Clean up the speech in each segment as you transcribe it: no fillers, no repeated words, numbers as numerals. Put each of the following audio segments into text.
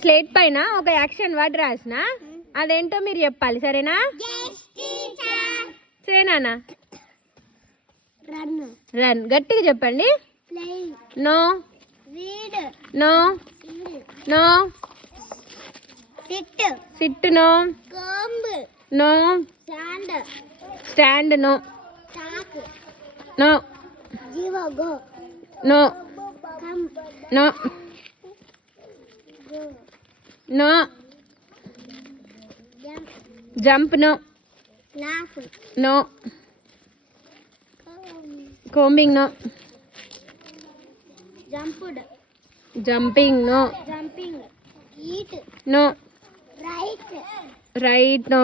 స్లేట్ పైన ఒక action word రాసిన అదేంటో మీరు చెప్పాలి, సరేనా? సరేనా? రన్. గట్టిగా చెప్పండి. No no no. Sit no no. Stand no no no no no. Jump no no. Combing no. Jumping no no. Write no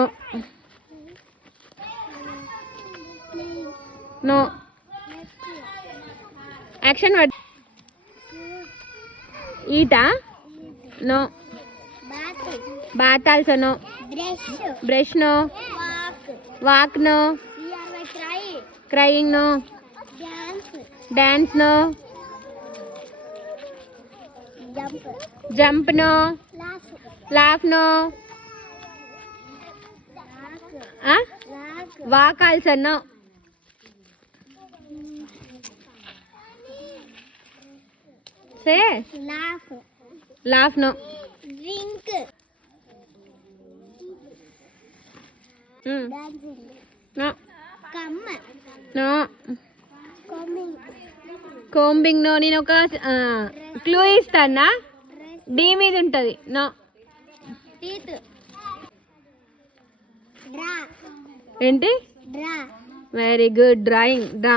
no. Action word. Eat no. Bath also no. Brush no. Walk no. Crying no. Dance no. Jump no. Laugh no. Walk also no. Say laugh no. No no. Combing no. నేను ఒక clue ఇస్తానా, D మీద ఉంటుంది. No. ఏంటి? Very good. Drawing. Draw.